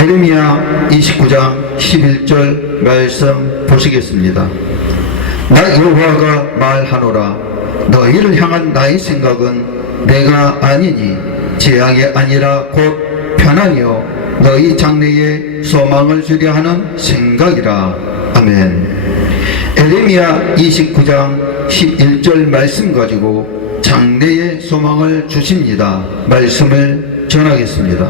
에레미야 29장 11절 말씀 보시겠습니다. 나 여호와가 말하노라. 너희를 향한 나의 생각은 내가 아니니 재앙이 아니라 곧 편안이요 너희 장래에 소망을 주려 하는 생각이라. 아멘. 에레미야 29장 11절 말씀 가지고 장래의 소망을 주십니다. 말씀을 전하겠습니다.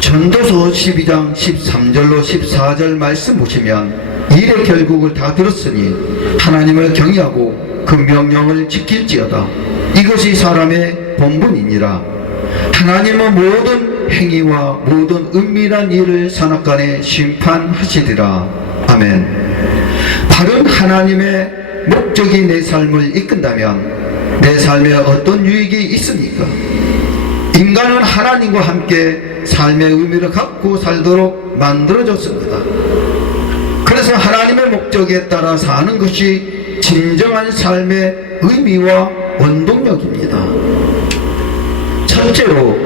전도서 12장 13절로 14절 말씀 보시면 일의 결국을 다 들었으니 하나님을 경외하고 그 명령을 지킬지어다. 이것이 사람의 본분이니라. 하나님은 모든 행위와 모든 은밀한 일을 선악간에 심판하시리라. 아멘. 바른 하나님의 목적이 내 삶을 이끈다면 내 삶에 어떤 유익이 있습니까? 인간은 하나님과 함께 삶의 의미를 갖고 살도록 만들어졌습니다. 그래서 하나님의 목적에 따라 사는 것이 진정한 삶의 의미와 원동력입니다. 첫째로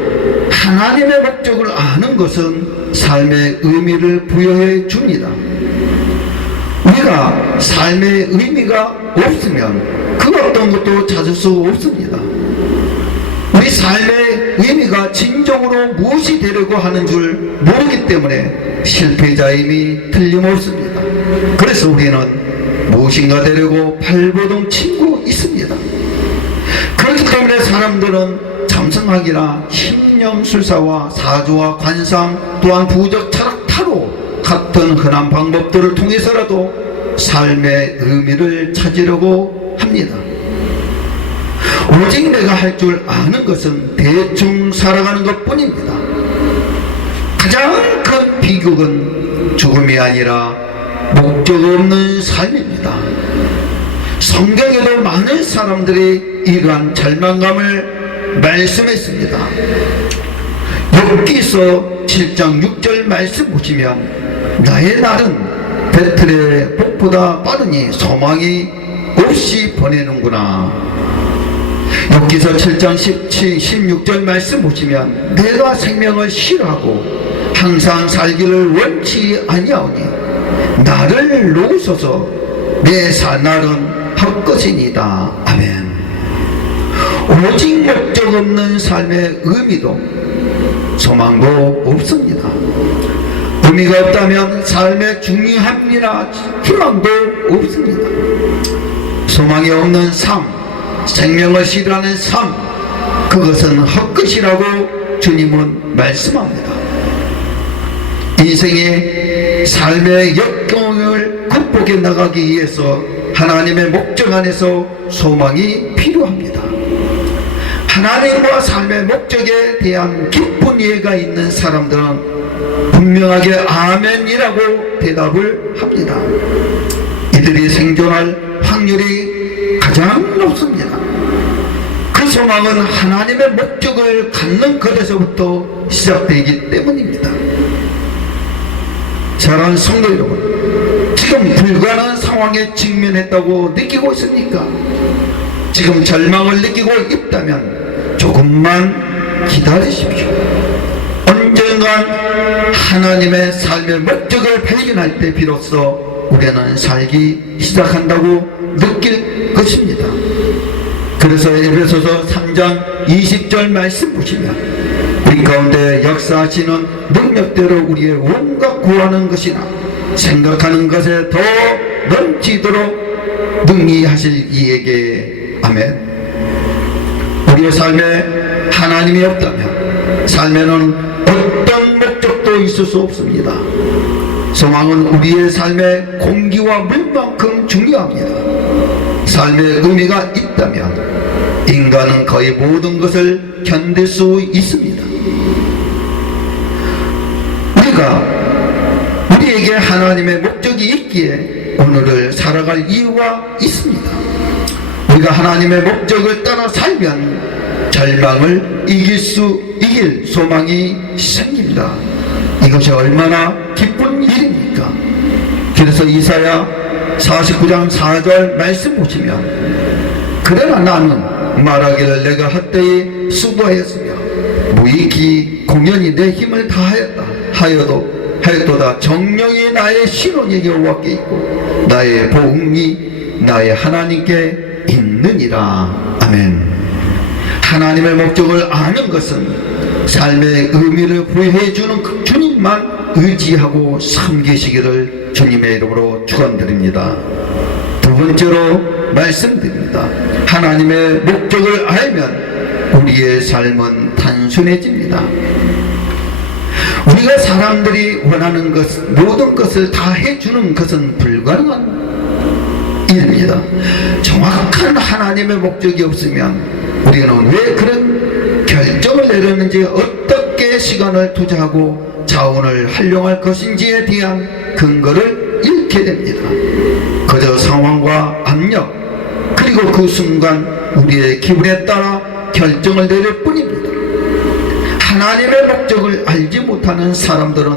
하나님의 목적을 아는 것은 삶의 의미를 부여해 줍니다. 우리가 삶의 의미가 없으면 그 어떤 것도 찾을 수 없습니다. 우리 삶의 의미가 진정으로 무엇이 되려고 하는 줄 모르기 때문에 실패자임이 틀림없습니다. 그래서 우리는 무엇인가 되려고 발버둥 치고 있습니다. 그렇기 때문에 사람들은 참성학이나 신념술사와 사주와 관상 또한 부적 철학 타로 같은 흔한 방법들을 통해서라도 삶의 의미를 찾으려고 합니다. 오직 내가 할 줄 아는 것은 대충 살아가는 것 뿐입니다. 가장 큰 비극은 죽음이 아니라 목적 없는 삶입니다. 성경에도 많은 사람들이 이러한 절망감을 말씀했습니다. 욥기서 7장 6절 말씀 보시면 나의 날은 배틀의 복보다 빠르니 소망이 없이 보내는구나. 욥기서 7장 16절 말씀 보시면 내가 생명을 싫어하고 항상 살기를 원치 아니하오니 나를 놓으소서 내 사날은 헛것이니이다. 아멘. 오직 목적 없는 삶의 의미도 소망도 없습니다. 의미가 없다면 삶의 중요함이나 희망도 없습니다. 소망이 없는 삶, 생명을 싫어하는 삶, 그것은 헛것이라고 주님은 말씀합니다. 인생의 삶의 역경을 극복해 나가기 위해서 하나님의 목적 안에서 소망이 필요합니다. 하나님과 삶의 목적에 대한 깊은 이해가 있는 사람들은 분명하게 아멘이라고 대답을 합니다. 이들이 생존할 확률이 가장 높습니다. 그 소망은 하나님의 목적을 갖는 것에서부터 시작되기 때문입니다. 사랑하는 성도 여러분, 지금 불가능한 상황에 직면했다고 느끼고 있습니까? 지금 절망을 느끼고 있다면 조금만 기다리십시오. 언젠간 하나님의 삶의 목적을 발견할 때 비로소 우리는 살기 시작한다고 느낄 것입니다. 그래서 에베소서 3장 20절 말씀 보시면 우리 가운데 역사하시는 능력대로 우리의 온갖 구하는 것이나 생각하는 것에 더 넘치도록 능히 하실 이에게. 아멘. 우리의 삶에 하나님이 없다면 삶에는 어떤 목적도 있을 수 없습니다. 소망은 우리의 삶의 공기와 물만큼 중요합니다. 삶의 의미가 있다면 인간은 거의 모든 것을 견딜 수 있습니다. 우리에게 하나님의 목적이 있기에 오늘을 살아갈 이유가 있습니다. 우리가 하나님의 목적을 따라 살면 절망을 이길 소망이 생깁니다. 이것이 얼마나 기쁜 일입니까? 그래서 이사야 49장 4절 말씀 보시면 그러나 나는 말하기를 내가 헛되이 수고하였으며 무익히 공연히 내 힘을 다하였다 하여도다 정령이 나의 신혼이 여호와께 있고 나의 보응이 나의 하나님께 있느니라. 아멘. 하나님의 목적을 아는 것은 삶의 의미를 부여해 주는 그 주님만 의지하고 섬기시기를 주님의 이름으로 축원드립니다. 두 번째로 말씀드립니다. 하나님의 목적을 알면 우리의 삶은 단순해집니다. 우리가 사람들이 원하는 것, 모든 것을 다 해주는 것은 불가능한 일입니다. 정확한 하나님의 목적이 없으면 우리는 왜 그런 결정을 내렸는지, 어떻게 시간을 투자하고 자원을 활용할 것인지에 대한 근거를 잃게 됩니다. 그저 상황과 압력, 그리고 그 순간 우리의 기분에 따라 결정을 내릴 뿐입니다. 하나님의 목적을 알지 못하는 사람들은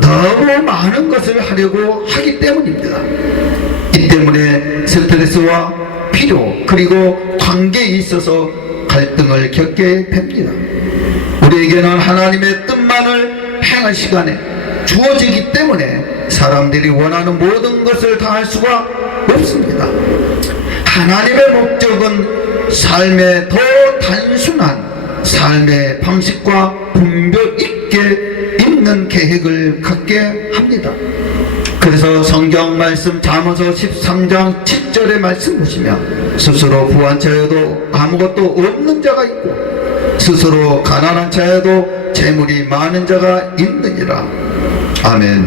너무 많은 것을 하려고 하기 때문입니다. 이 때문에 스트레스와 필요, 그리고 관계에 있어서 갈등을 겪게 됩니다. 우리에게는 하나님의 뜻만을 행할 시간에 주어지기 때문에 사람들이 원하는 모든 것을 다 할 수가 없습니다. 하나님의 목적은 삶의 더 단순한 삶의 방식과 분별 있게 있는 계획을 갖게 합니다. 그래서 성경 말씀 잠언서 13장 7절의 말씀 보시면 스스로 부한 자여도 아무것도 없는 자가 있고 스스로 가난한 자여도 재물이 많은 자가 있느니라. 아멘.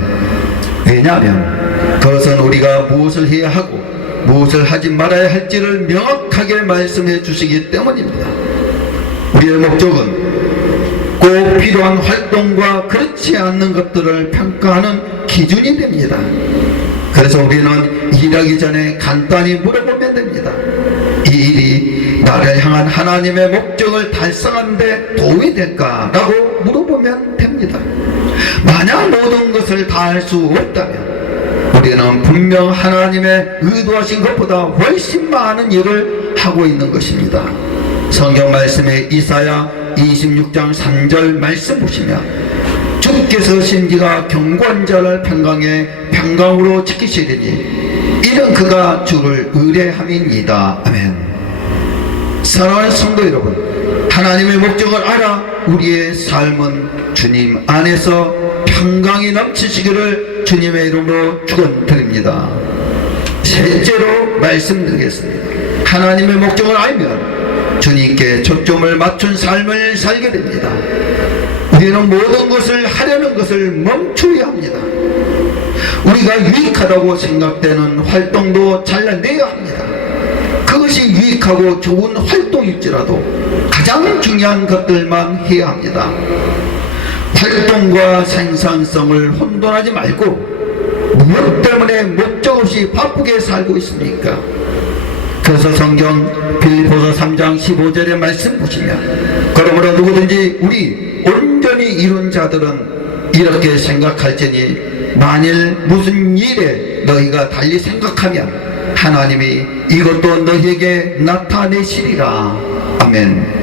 왜냐하면 그것은 우리가 무엇을 해야 하고 무엇을 하지 말아야 할지를 명확하게 말씀해 주시기 때문입니다. 우리의 목적은 꼭 필요한 활동과 그렇지 않는 것들을 평가하는 기준이 됩니다. 그래서 우리는 일하기 전에 간단히 물어보면 됩니다. 이 일이 나를 향한 하나님의 목적을 달성하는 데 도움이 될까? 라고 물어보면 됩니다. 만약 모든 것을 다 할 수 없다면 우리는 분명 하나님의 의도하신 것보다 훨씬 많은 일을 하고 있는 것입니다. 성경 말씀에 이사야 26장 3절 말씀 보시면 주께서 신지가 경고한 자를 평강에 평강으로 지키시리니 이는 그가 주를 의뢰함이니이다. 아멘. 사랑하는 성도 여러분, 하나님의 목적을 알아 우리의 삶은 주님 안에서 평강이 넘치시기를 주님의 이름으로 축원드립니다. 셋째로 말씀드리겠습니다. 하나님의 목적을 알면 주님께 초점을 맞춘 삶을 살게 됩니다. 우리는 모든 것을 하려는 것을 멈춰야 합니다. 우리가 유익하다고 생각되는 활동도 잘라내야 합니다. 그것이 유익하고 좋은 활동일지라도 가장 중요한 것들만 해야 합니다. 활동과 생산성을 혼돈하지 말고 무엇 때문에 목적 없이 바쁘게 살고 있습니까? 그래서 성경 빌립보서 3장 15절의 말씀 보시면 그러므로 누구든지 우리 온전히 이룬 자들은 이렇게 생각할지니 만일 무슨 일에 너희가 달리 생각하면 하나님이 이것도 너희에게 나타내시리라. 아멘.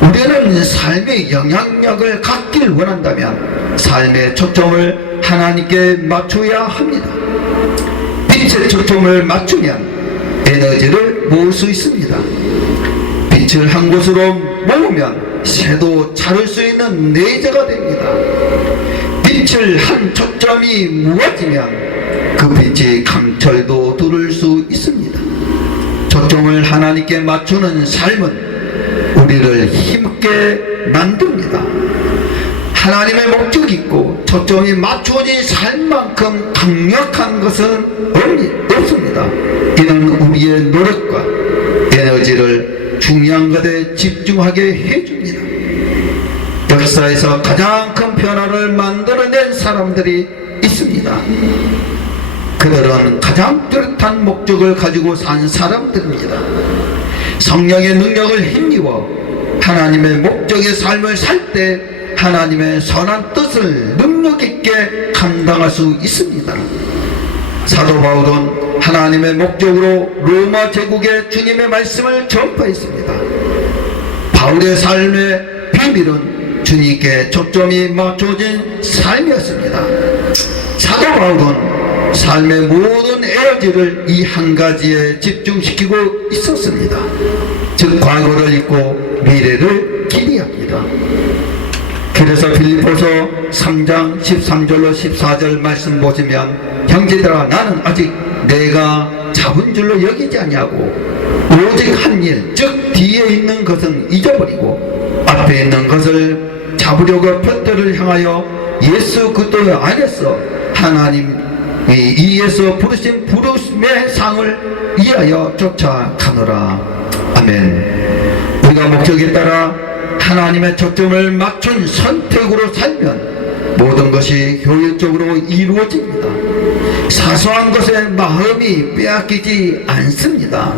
우리는 삶의 영향력을 갖길 원한다면 삶의 초점을 하나님께 맞춰야 합니다. 빛의 초점을 맞추면 에너지를 모을 수 있습니다. 빛을 한 곳으로 모으면 새도 자를 수 있는 내재가 됩니다. 빛을 한 초점이 모아지면 그 빛이 강철도 두를 수 있습니다. 초점을 하나님께 맞추는 삶은 우리를 힘있게 만듭니다. 하나님의 목적이 있고 초점이 맞추어진 삶만큼 강력한 것은 없습니다. 이는 우리의 노력과 에너지를 중요한 것에 집중하게 해줍니다. 역사에서 가장 큰 변화를 만들어낸 사람들이 있습니다. 그들은 가장 뚜렷한 목적을 가지고 산 사람들입니다. 성령의 능력을 힘입어 하나님의 목적의 삶을 살 때 하나님의 선한 뜻을 능력 있게 감당할 수 있습니다. 사도 바울은 하나님의 목적으로 로마 제국에 주님의 말씀을 전파했습니다. 바울의 삶의 비밀은 주님께 초점이 맞춰진 삶이었습니다. 사도 바울은 삶의 모든 에너지를 이 한 가지에 집중시키고 있었습니다. 즉 과거를 잊고 미래를 기대합니다. 그래서 빌립보서 3장 13절로 14절 말씀 보시면 형제들아 나는 아직 내가 잡은 줄로 여기지 아니하고 오직 한 일 즉 뒤에 있는 것은 잊어버리고 앞에 있는 것을 잡으려고 펄터를 향하여 예수 그리스도 안에서 하나님이 이에서 부르신 부르심의 상을 위하여 쫓아가노라. 아멘. 우리가 목적에 따라 하나님의 초점을 맞춘 선택으로 살면 모든 것이 효율적으로 이루어집니다. 사소한 것에 마음이 빼앗기지 않습니다.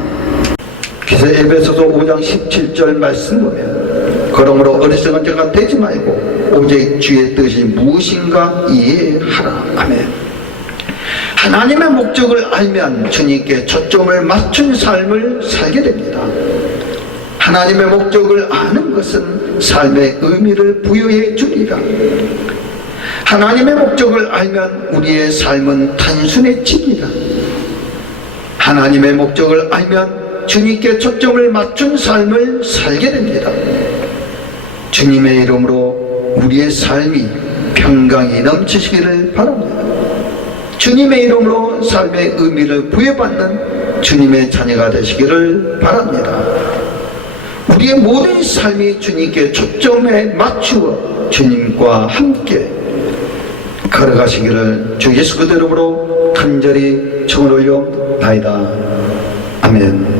그래서 에베소서 5장 17절 말씀 보면 그러므로 어리석은 자가 되지 말고 오직 주의 뜻이 무엇인가 이해하라. 아멘. 하나님의 목적을 알면 주님께 초점을 맞춘 삶을 살게 됩니다. 하나님의 목적을 아는 것은 삶의 의미를 부여해 주리라. 하나님의 목적을 알면 우리의 삶은 단순해집니다. 하나님의 목적을 알면 주님께 초점을 맞춘 삶을 살게 됩니다. 주님의 이름으로 우리의 삶이 평강이 넘치시기를 바랍니다. 주님의 이름으로 삶의 의미를 부여받는 주님의 자녀가 되시기를 바랍니다. 우리의 모든 삶이 주님께 초점에 맞추어 주님과 함께 걸어가시기를 주 예수 그리스도 이름으로 간절히 청을 올려나이다. 아멘.